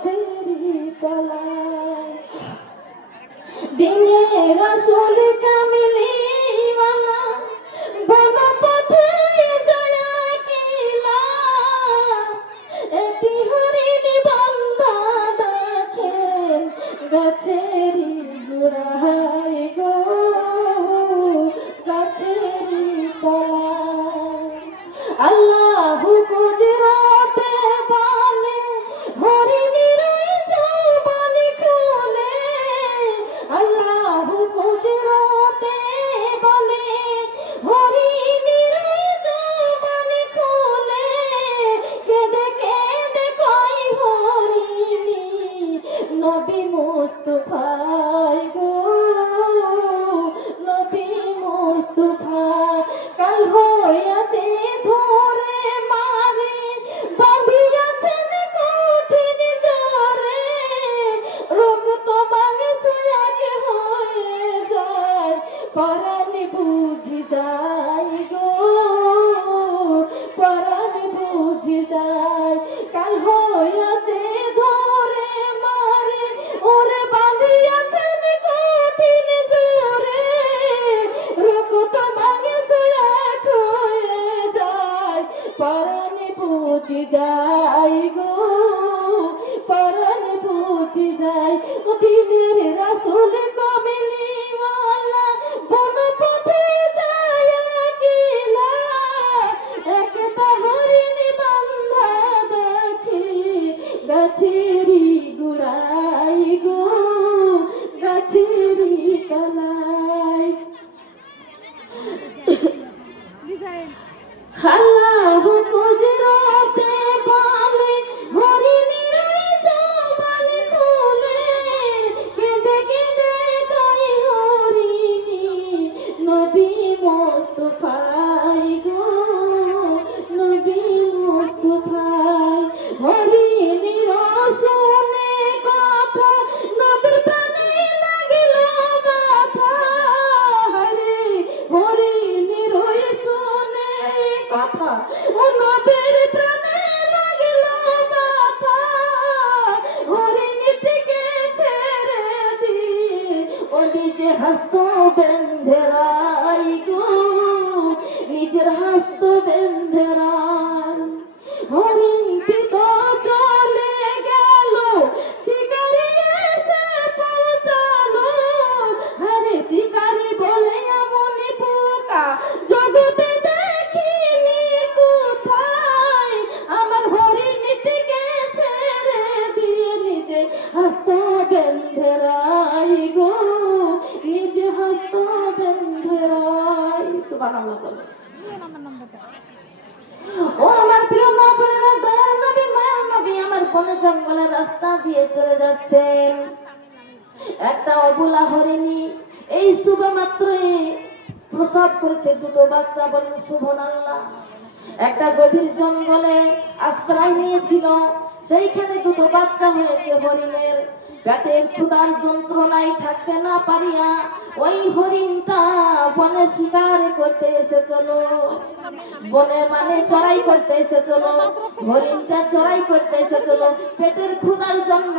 গাছেরই তলায় দিনে রাসূল কামিলিওয়ালা বন পথে যায় কিলা একটি হরিণ বান্ধা দেখেন গাছেরই গোড়ায় গো গাছেরই তলায় আল্লাহু কুদরতে বলে হরিণের জবানি খুলে আল্লাহু কুদরতে বলে হরিণের জবানি খুলে কেঁদে কেঁদে কই হরিণী নবী মুস্তাফায় গো নবী মুস্তাফা কাল হইয়াছে ধরে মারে বাঁধিয়াছেন কঠিন জ্বরে রক্ত মাংস এক হয়ে যায় পরাণ বুঝি যায় গো পরাণ বুঝি যায় কাল হইয়াছে ধরে মারে ওরে বাঁধিয়াছেন কঠিন জ্বরে রক্ত মাংস এক হয়ে যায় পরাণ বুঝি যায় গো পরাণ বুঝি যায় ও দিনের রাসূল কামিলিওয়ালা বন পথে যায় কিলা এক হরিণ বান্ধা দেখি গাছেরই গোড়ায় গো গাছেরই তলায় আল্লাহু কুদরতে বলে হরিণের জবানি খুলে কেঁদে কেঁদে কই হরিণী নবী মুস্তাফায় গো নবী মুস্তাফায় হরিণের শুনে কথা নবীর প্রাণে লাগিল ব্যথা হরে হরিণের শুনে কথা ও নবীর প্রাণে লাগিল ব্যথা হরিণীটিকে ছেড়ে দিয়ে ও নিজে হস্ত বেঁধে রাই গো নিজের হস্ত বেঁধে রাই হরিণটি তো চলে গেল শিকারি এসে পৌঁছালো আরে শিকারি বলে এমনই পোকা জগতে দেখিনি কোথায় আমার হরিণটিকে ছেড়ে দিয়ে নিজে হস্ত বেঁধে রাই গো নিজে হস্ত বেঁধে রাই সুবহানাল্লাহ বলে ও আমার প্রিয় মা বোনেরা দয়াল নবী মায়ার নবী আমার কোন জঙ্গলের রাস্তা দিয়ে চলে যাচ্ছেন একটা অবলা হরিণী এই শুভে মাত্রই প্রসব করেছে দুটো বাচ্চা বলেন সুবহানাল্লাহ একটা গভীর জঙ্গলে আশ্রয় নিয়েছিল সেইখানে দুটো বাচ্চা হয়েছে হরিণের পেটের ক্ষুধার যন্ত্রণায় থাকতে না পারিয়া ওই হরিণটা বনে শিকার করতে এসেছিল বনে মানে চড়াই করতে এসেছিল হরিণটা চড়াই করতে এসেছিল পেটের ক্ষুধার জন্য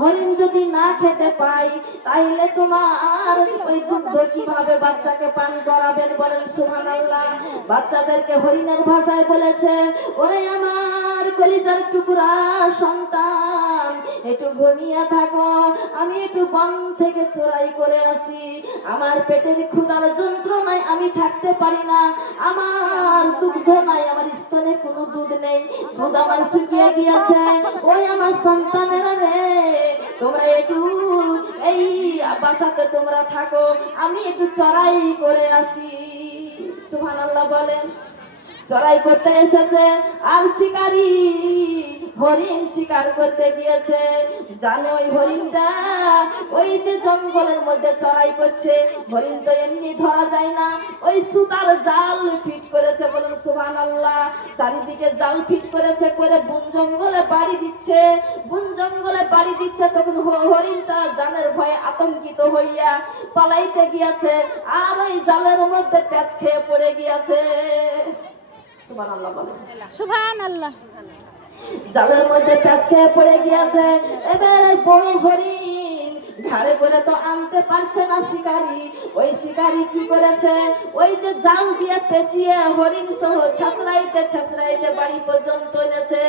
হরিণ যদি না খেতে পায় তাহলে তোমার ওই দুগ্ধ কিভাবে বাচ্চাকে পান করাবেন বলেন সুবহানাল্লাহ বাচ্চাদেরকে হরিণের ভাষায় বলেছে ওরে আমার কলিজার টুকরা সন্তান একটু ঘুমিয়ে থাকো আমি একটু বন থেকে চড়াই করে আসি আমার পেটের ক্ষুধার যন্ত্রণায় আমি থাকতে পারি না আমার দুগ্ধ নাই আমার স্তনে কোনো দুধ নেই দুধ আমার শুকিয়ে গিয়েছে ওই আমার সন্তানেরা রে তোমরা একটু এই বাসাতে তোমরা থাকো আমি একটু চড়াই করে আসি সুবহানাল্লাহ বলেন চড়াই করতে এসেছে আর শিকারী হরিণ শিকার করতে গিয়েছে জানে ওই হরিণটা ওই যে জঙ্গলের মধ্যে চড়াই করছে হরিণ তো এমনি ধরা যায় না ওই সুতার জাল ফিট করেছে বলেন সুবহানাল্লাহ চারিদিকে জাল ফিট করেছে করে বন জঙ্গলে বাড়ি দিচ্ছে বন জঙ্গলে বাড়ি দিচ্ছে তখন হরিণটা জানের ভয়ে আতঙ্কিত হইয়া পালাইতে গিয়েছে আর ওই জালের মধ্যে প্যাঁচ খেয়ে পড়ে গিয়েছে সুবহানাল্লাহ বলেন সুবহানাল্লাহ জালের মধ্যে প্যাচ খেয়ে পড়ে গিয়েছে। এবার বড় হরিণ ঘাড়ে করে তো আনতে পারছে না শিকারি। ওই শিকারি কি করেছে, ওই যে জাল দিয়ে পেঁচিয়ে হরিণ সহ ছাতরাইতে ছাতরাইতে বাড়ি পর্যন্ত এনেছে।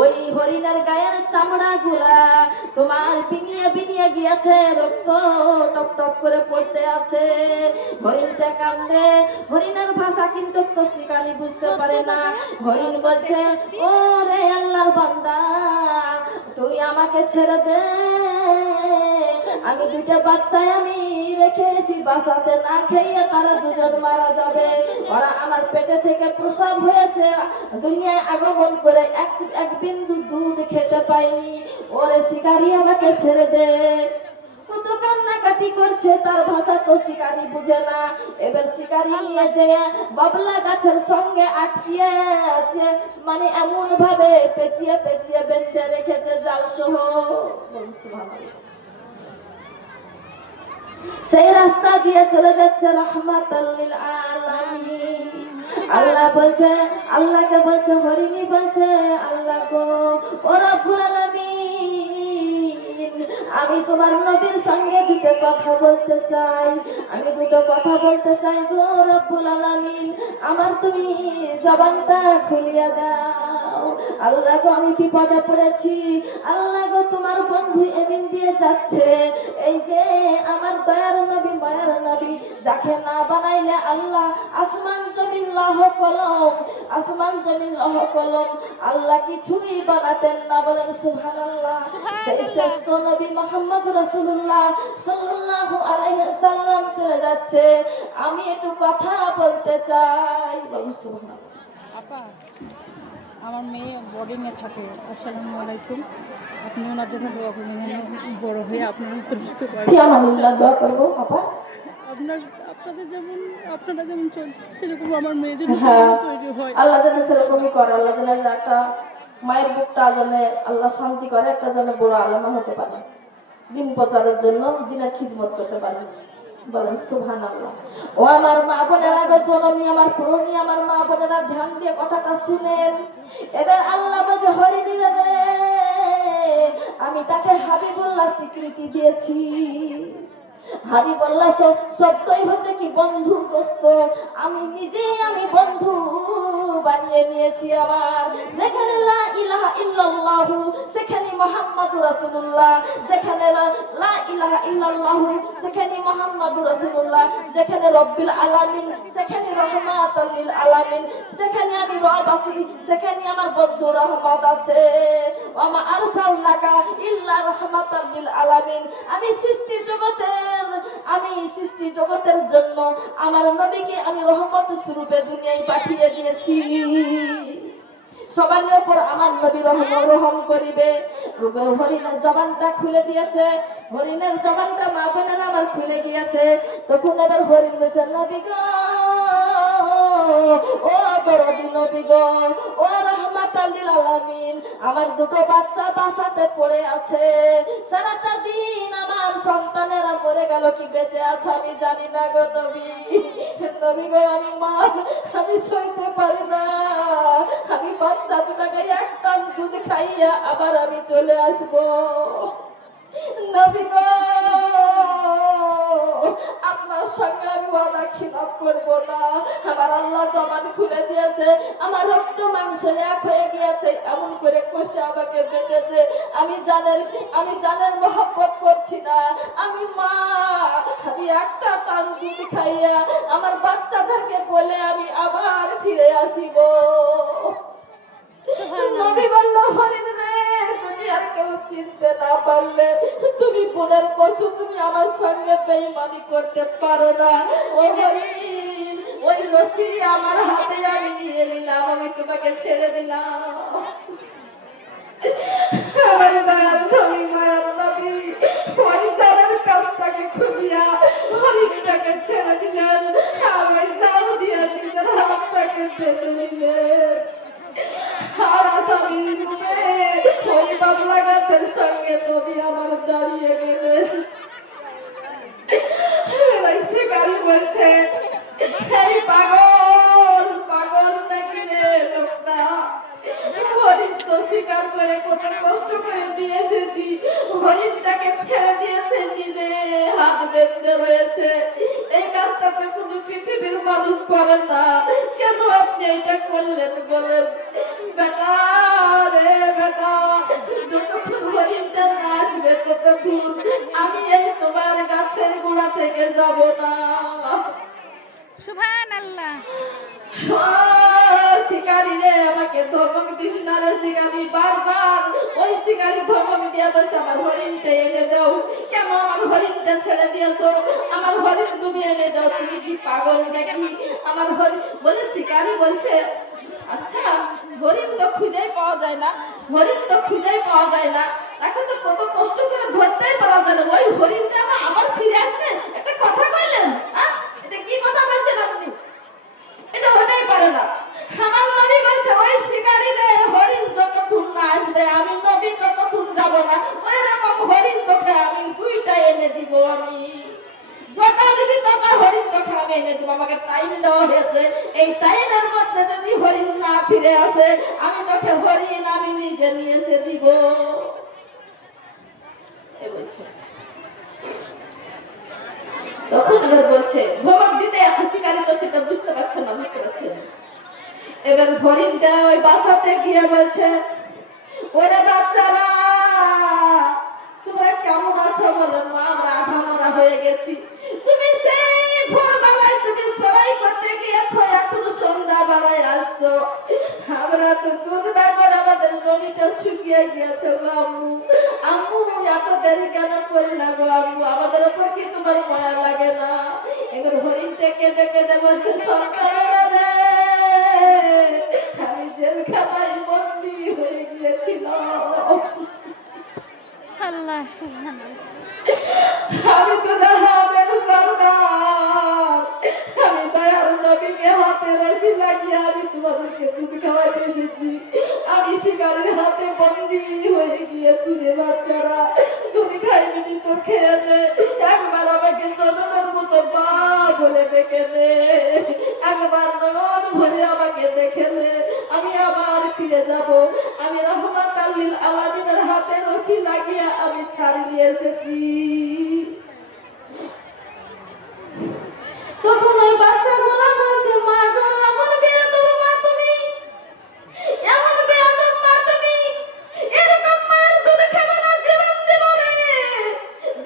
ওই হরিণের গায়ের চামড়া গুলা তোমার বিনিয়ে বিনিয়ে গিয়েছে, রক্ত টপ টপ করে পড়তে আছে। হরিণটা কান্দে, হরিণের ভাষা কিন্তু তো শিকারি বুঝতে পারে না। হরিণ বলছে, ও রে আল্লাহর বান্দা, তুই আমাকে ছেড়ে দে, আমি দুইটা বাচ্চায় আমি রেখেছি বাসাতে, না খেয়ে তারা দুজন মারা যাবে। ওরা আমার পেটে থেকে প্রসব হয়েছে, দুনিয়ায় আগমন করে এক বিন্দু দুধ খেতে পাইনি। ওরে শিকারি আমাকে ছেড়ে দে। ও তো কান্নাকাটি করছে, তার ভাষা তো শিকারি বুঝে না। এবার শিকারি নিয়ে যে বাবলা গাছের সঙ্গে আটকিয়ে আছে, মানে এমন ভাবে পেঁচিয়ে পেঁচিয়ে বেঁধে রেখেছে জাল সহ। সেই রাস্তা দিয়ে চলে যাচ্ছে রাহমাতাল লিল আলামিন। আল্লাহ বলছে, আল্লাহকে বলছে, হরিণী বলছে, আল্লাহ গো ও রব্বুল আলামিন, আমি তোমার নবীর সঙ্গে দুটো কথা বলতে চাই, আমি দুটো কথা বলতে চাই গো রব্বুল আলামিন, আমার তুমি জবানটা খুলিয়া দাও। আল্লাহ গো আমি বিপদে পড়েছি, আল্লাহ গো তোমার বন্ধু এমিন দিয়ে যাচ্ছে, এই যে আমার দয়ার নবী মায়ার নবী, যাকে না বানাইলে আল্লাহ আসমান জমিন লৌহ কলম, আসমান জমিন লৌহ কলম, আল্লাহ কিছুই বানাতেন না। বলেন সুবহানাল্লাহ। সেই শ্রেষ্ঠ নবী মুহাম্মদ রাসূলুল্লাহ সাল্লাল্লাহু আলাইহি সাল্লাম চলে যাচ্ছে, আমি একটু কথা বলতে চাই। বলেন সুবহানাল্লাহ। আপা, আমার মেয়ে বোর্ডিংয়ে থাকে। আসসালামু আলাইকুম। আপনি ওনার জন্য দোয়া করবেন যেন বড় হয়ে আপনার উত্তর দিতে পারে। আলহামদুলিল্লাহ, দোয়া করবো আপা। আপনারা যেমন চলছে সেরকম আমার মেয়ে যেন তৈরি হয়। আল্লাহ যেন সেরকমই করে, আল্লাহ যেন একটা মায়ের বুকটা যেন আল্লাহ শান্তি করে, একটা যেন বড় আলেমা হতে পারে, দিন প্রচারের জন্য দিনের খিদমত করতে পারে। বলেন সুবহানাল্লাহ। ও আমার মা বোনেরা গো, জননী আমার পুরনী আমার মা বোনেরা, ধ্যান দিয়ে কথাটা শুনেন। এবার আল্লাহ বলছে, হরিণী রে, আমি তাকে হাবিবুল্লাহ স্বীকৃতি দিয়েছি। হাবিবুল্লাহ শব্দই হচ্ছে কি বন্ধু, দোস্ত। আমি নিজেই আমি বন্ধু বানিয়ে নিয়েছি আমার। যেখানে লা ইলাহা ইল্লাল্লাহু সেখানে মুহাম্মাদুর রাসূলুল্লাহ, যেখানে লা ইলাহা ইল্লাল্লাহু সেখানে মুহাম্মাদুর রাসূলুল্লাহ, যেখানে রব্বিল আলামিন সেখানে রাহমাতাল লিল আলামিন, যেখানে আমি রব আছি সেখানে আমার বদ্ধ রহমত আছে। ওয়া মা আরসালনাকা ইল্লা রাহমাতাল লিল আলামিন, আমি সৃষ্টি জগতের জন্য আমার নবীকে আমি রহমত স্বরূপে দুনিয়ায় পাঠিয়ে দিয়েছি। সবার উপর আমার নবী রহম করিবে। হরিণের জবানটা খুলে দিয়েছে, হরিণের জবানটা মা বোনেরা আমার খুলে গিয়েছে। তখন এবার হরিণ বলছে, নবী গো, ও দরদি নবী গো, ও রাহমাতাল লিল আলামিন, আমার দুটো বাচ্চা বাসাতে পড়ে আছে, সারাটা দিন আমার সন্তানেরা মরে গেল কি বেঁচে আছে আমি জানি না গো নবী। নবী গো, আমি সইতে পারি না, আমি বাচ্চা দুটাকে এক টান দুধ খাইয়া আবার আমি চলে আসবো। নবী গো, আপনার সঙ্গে আমি ওয়াদা খিলাফ করবো না। আমার আল্লাহ জবান খুলে দিয়েছে, আমার রক্ত মাংস এক হয়ে গিয়েছে, এমন করে কষে আমাকে বেঁধেছে। আমি জানের মহব্বত করছি না, আমি মা, আমি একটা টান দুধ খাইয়া আমার বাচ্চাদেরকে বলে আমি আবার ফিরে আসিব। নবী বলল, হরিণ রে, দুনিয়ার কেউ চিনতে না পারলে তুমি বোনের পশু, তুমি আমার সঙ্গে বেঈমানি করতে পারো না। ও হরিণ, ওই রশি আমার হাতে আমি নিয়ে নিলাম, আমি তোমাকে ছেড়ে দিলাম। আমার মায়ের নবী, মায়ের নবী ওই জালের কাজটাকে খুলিয়া হরিণটাকে ছেড়ে দিলেন, আর ওই জাল দিয়ে নিজের হাতটাকে বেঁধে নিলেন। আর আসামি রূপে ওই বাবলা গাছের সঙ্গে নবী আমার দাঁড়িয়ে গেলেন। শিকারি বলছে, এই পাগল নাকি রে লোকটা? হরিণ তো শিকার কেন আপনি এটা করলেন বলেন? বেটা রে বেটা, যতক্ষণ হরিণটা না আসবে ততক্ষণ আমি এই তোমার গাছের গোড়া থেকে যাব না। সুবহানাল্লাহ। শিকারি রে, আমাকে ধমক দিস না রে শিকারি। বারবার ওই শিকারি ধমক দিয়ে বলছে আমার হরিণটা এনে দাও। কেন আমার হরিণটা ছেড়ে দিয়েছো? আমার হরিণ তুমি এনে দাও। তুমি কি পাগল নাকি? আমার হরিণ বলে, শিকারি বলছে আচ্ছা হরিণ তো খুঁজেই পাওয়া যায় না, হরিণ তো খুঁজেই পাওয়া যায় না, এখন তো কত কষ্ট করে ধরতেই পারা যায় না, ওই হরিণটা আবার ফিরে আসবে? একটা কথা কইলেন, হ্যাঁ এটা কি কথা বলছেন আপনি? এটা হতেই পারে না। আমার নবী বলছে ওই শিকারীদের হরিণ যতক্ষণ না আসবে আমি নবী ততক্ষণ যাব না। ওই রকম হরিণ তোকে আমি দুইটা এনে দিব। আমি যটা নিবি তটা হরিণ তোকে আমি এনে দিব। আমাকে টাইম দেওয়া হয়েছে, এই টাইমের মধ্যে যদি হরিণ না ফিরে আসে আমি তোকে হরিণ আমি নিজে নিয়ে এসে দিব। এই বলছে। তখন এবার বলছে ধমক দিতে আছে শিকারী, তো সেটা বুঝতে পারছে না, বুঝতে পারছে না। এবার হরিণটা ওই বাসাতে গিয়ে বলছে ওরে বাচ্চারা তোমরা কেমন আছো বলো? মা আমরা আধা মরা হয়ে গেছি। তুমি সেই ভোরবেলায় তুমি চড়াই করতে গিয়েছো, এখন সন্ধ্যা বেলায় আসছো। আমরা তো দুধ বাগর আমাদের নদীটা শুকিয়ে গিয়েছে গো আম্মু। আম্মু এত দেরি কেন করলা গো আম্মু? আমাদের উপর কি তোমার মায়া লাগে না? এবার হরিণটা কেঁদে কেঁদে বলছে সন্তানেরা রে, আমি জেলখানায় বন্দী হয়ে গিয়েছিলাম। আল্লাহ সুবহানাল্লাহ। আমি তো জাহানের সরদার, আমি দয়ার নবীকে হাতে রশি লাগিয়ে আমি তোমাদেরকে দুধ খাওয়াইতে এসেছি। আমি শিকারের হাতে বন্দী হয়ে গিয়েছি রে বাচ্চারা। দুধ খাইবি তো খেয়ে নে, একবার আমাকে জনমের মতো মা বলে ডেকে নে, একবার নয়ন ভরে আমাকে দেখে নে, আমি আবার ফিরে যাব। আমি রহমাতাল লিল আলামিনের হাতে রশি লাগিয়ে আমি ছাড়ি নিয়ে এসেছি। তখন ওই বাচ্চাগুলো বলছে মা গো এমন বেয়াদব মা তুমি, এমন বেয়াদব মা তুমি, এরকম মায়ের দুধ খাবো না, জীবন দেব রে।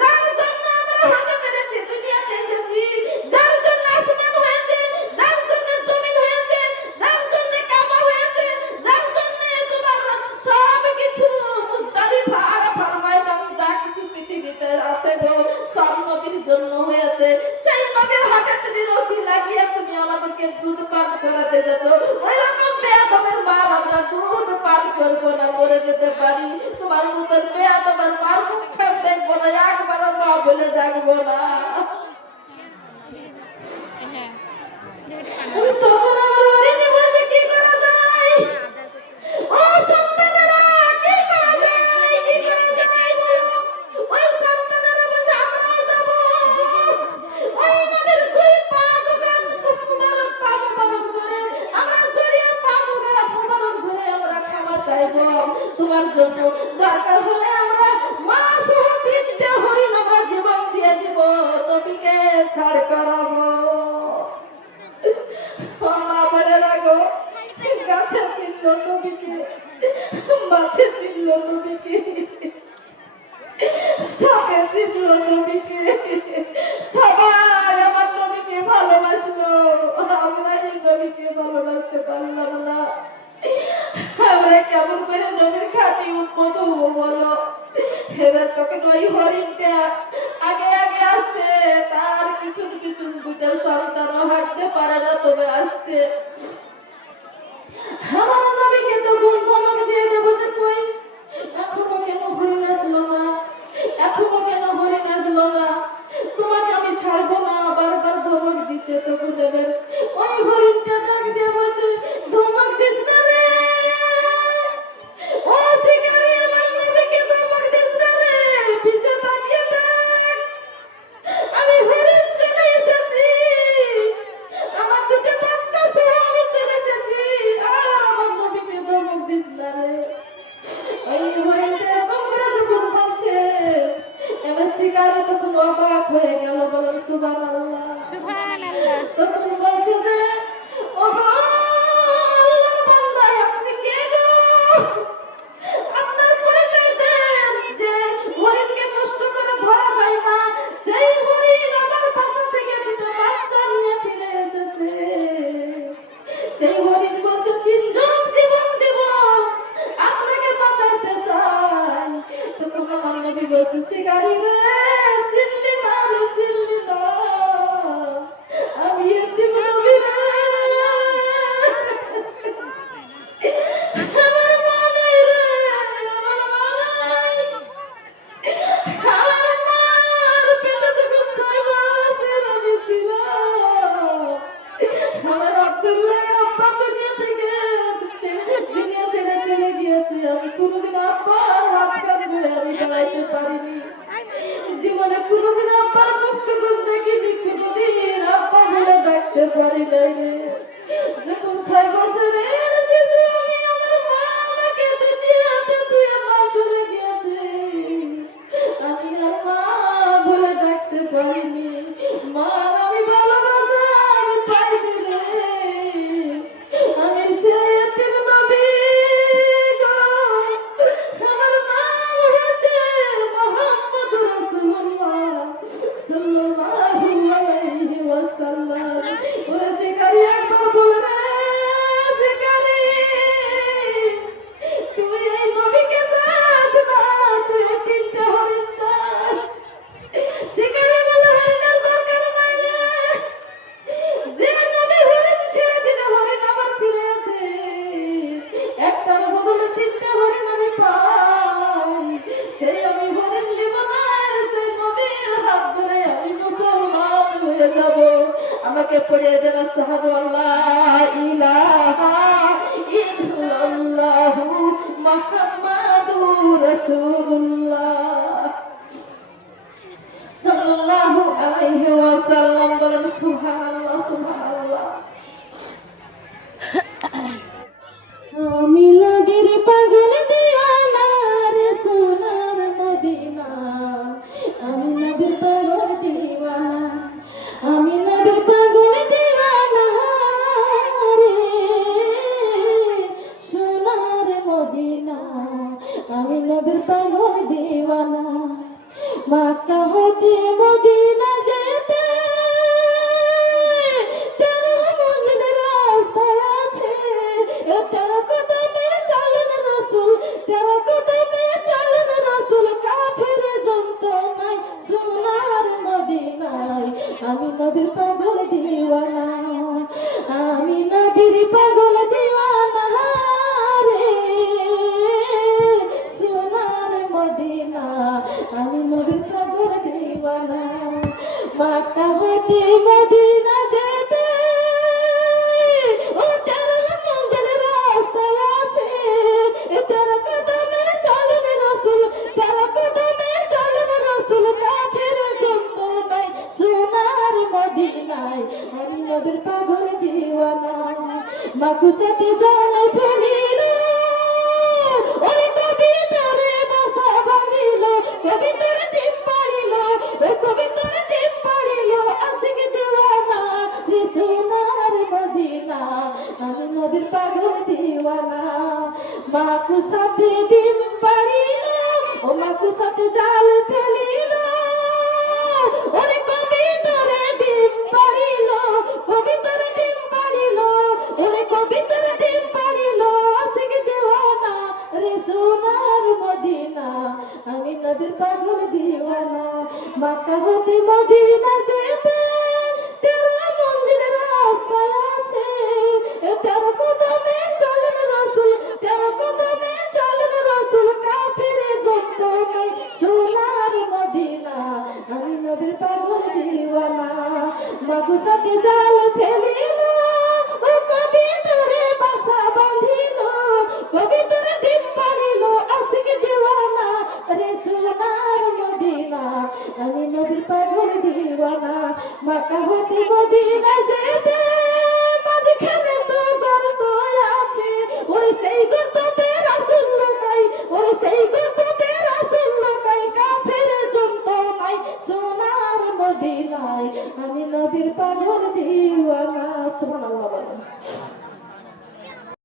যার জন্য আমরা হতে পেরেছি দুনিয়াতে এসেছি, যার জন্য আসমান হয়েছে, যার জন্য জমিন হয়েছে, যার জন্য কাবা হয়েছে, যার জন্য তোমার সব কিছু মুজদালিফা আরাফার ময়দান যা কিছু পৃথিবীতে আছে গো সব নবীর জন্য হয়েছে। সেই নবীর হাতে তুমি রশি লাগিয়ে তুমি আমাদেরকে দুধ পান করাতে যেত, ওই রকম বেয়াদবের মার আমরা দুধ পান করবো না, মরে যেতে পারি। তোমার মতন বেয়াদবের মার মুখটা দেখবো না, একবারও মা বলে ডাকবো না। হ্যাঁ তখন আমার হরিণী বলছে কি করা যায়? ও সন্তানেরা কি করা যায়, কি করা যায় বলো? ওই সন্তানেরা বলছে আমরাও যাব। ওই নবীর দুই পা দোকান মুবারক পা মুবারক ধরে আমরা জড়িয়ে পা মুবারক ধরে আমরা ক্ষমা চাইবো তোমার জন্য। দরকার হলে আমরা মা সহ 3টে হরিণ আমরা জীবন দিয়ে দিব, নবীকে ছাড় করাবো। মা বলে রাখো গাছে চিনল নবীকে, মাছে চিনল নবীকে, সাপে চিনল নবীকে, সবাই আমার নবীকে ভালোবাসলো, আমরা এই নবীকে ভালোবাসতে পারলাম না। আমরা কেমন করে নবীর খাঁটি উন্মত হবো বলো? এবার তখন ওই হরিণটা আগে আগে আসছে, তার পিছন পিছন দুটো সন্তানও হাঁটতে পারে না, তবে আসছে। আমার নবীকে তো গুণ ধমক দিয়ে দেবো যে কই এখনো কেন হরিণ আসলো না, এখনো কেন হরিণ আসলো না, তোমাকে আমি ছাড়বো না, বারবার ধমক দিচ্ছে। তখন এবার ওই হরিণটা ডাক দিয়ে বলছে ধমক দিস না রে, ও শিকারী আমার নবীকে ধমক দিস না রে, পিছে তাকিয়ে দেখ, আমি হরিণ চলে এসেছি, আমার দুটো বাচ্চা সহ সেই হরিণ বলছে 3 জন জীবন দেব, আপনাকে বাঁচাতে চাই। তখন আমার নবী বলছে শিকারী রে, চিনলি না রে, চিনলি না, আমি এতিম নবী রে, আমার মা নাই রে, আমার মা নাই। আমার মার পেটে যখন 6 মাসের আমি ছিলাম, আমার আব্দুল্লাহ আব্বা দুনিয়া থেকে দুনিয়া ছেড়ে চলে গিয়েছে। আমি কোনোদিন আব্বার হাত কান ধরে আমি দাঁড়াইতে পারিনি, জীবনে কোনোদিন আব্বার মুখটুকুন দেখিনি, কোনোদিন আব্বা বলে ডাকতে পারি নাই রে। যখন 6 বছরের শিশু আমি, আমার মা আমাকে দুনিয়াতে তুই মা চলে গিয়েছে, আমি আর মা বলে ডাকতে পারিনি। মার আমি ভালোবাসা আমি পাইনি রে, আমি সে এতিম নবী গো। আমার নাম হচ্ছে মুহাম্মদুর রাসূলুল্লাহ সাল্লাল্লাহু আলাইহি ওয়াসাল্লাম। ওরে শিকারী একবার বল রে, শিকারী তুই এই নবীকে চাস না, তুই এই 3টা হরিণ চাস? শিকারী বলে হরিণের দরকার নাই রে, যে নবী হরিণ ছেড়ে দিলে হরিণ আবার ফিরে আসে, একটার বদলে 3টা হরিণ আমি পাই, সেই আমি হরিণ নিব না, সেই নবীর হাত ধরে আমি মুসলমান হয়ে যাব। আমাকে পড়িয়ে দেন আশহাদু আল্লা ইলাহা ইল্লাল্লাহু মুহাম্মাদুর রাসূলুল্লাহ সাল্লাল্লাহু আলাইহি ওয়াসাল্লাম। বলেন সুবহানাল্লাহ, সুবহানাল্লাহ। আমি নবীর পাগল দিওয়ানা রে সোনার মদিনা, আমি নবীর পাগল দিওয়ানা, আমি নবীর পাগল দিওয়ানা রে সোনার মদিনা, আমি নবীর পাগল দিওয়ানা। মক্কা হতে মদিনা যেতে 13 মঞ্জিল রাস্তা আছে, 13 কদমে চলেন রাসূল, 13 কদমে চলেন রাসূল, কাফের যন্ত্রণায় সোনার মদিনায়, আমি নবীর পাগল দিওয়ানা, আমি নবীর পাগল দিওয়ানা রে সোনার মদিনা, আমি নবীর পাগল দিওয়ানা। মক্কা হতে মদিনা যেতে ও 13 মঞ্জিল রাস্তা আছে, 13 কদমে চলেন রাসূল, 13 কদমে চলেন রাসূল, কাফের যন্ত্রণায় সোনার মদিনায়, আমি নবীর পাগল দিওয়ানা। মাকুসাতে জাল ফেলিল, ওই কবিতারে বাসা বাঁধিল, কবিতার ডিম পাড়িল, ওই কবিতার ডিম পাড়িল, আশিক দিওয়ানা রে সোনার মদিনা, আমি নবীর পাগল দিওয়ানা। মাকুসাতে ডিম পাড়িল, ও মাকুসাতে জাল ফেলিল, ওরে কবিতারে ডিম পাড়িল, কবিতার ডিম পাড়িল, ওরে কবিতার ডিম পাড়িল, আশিক দিওয়ানা রে সোনার মদিনা, আমি নবীর পাগল দিওয়ানা। মক্কা হতে মদিনা যেতে 13 মঞ্জিল রাস্তা আছে, 13 কদমে চলেন রাসূল, 13 কদমে চলেন রাসূল, কাফের যন্ত্রণায় সোনার মদিনা, আমি নবীর পাগল দিওয়ানা। মাকুসাতে জাল ফেলিল, ও কবিতারে বাসা বাঁধিল, কবিতার ডিম পাড়িল, আশিক দিওয়ানা রে সোনার মদিনা, আমি নবীর পাগল দিওয়ানা। মক্কা হতে মদিনা যেতে মাঝখানে তো গর্ত আছে, ওই সেই গর্ততে রাসূল লুকাই, ওই সেই গর্ততে রাসূল লুকাই, কাফের যন্ত্রণায় সোনার মদিনায়, আমি নবীর পাগল দিওয়ানা। সুবহানাল্লাহ।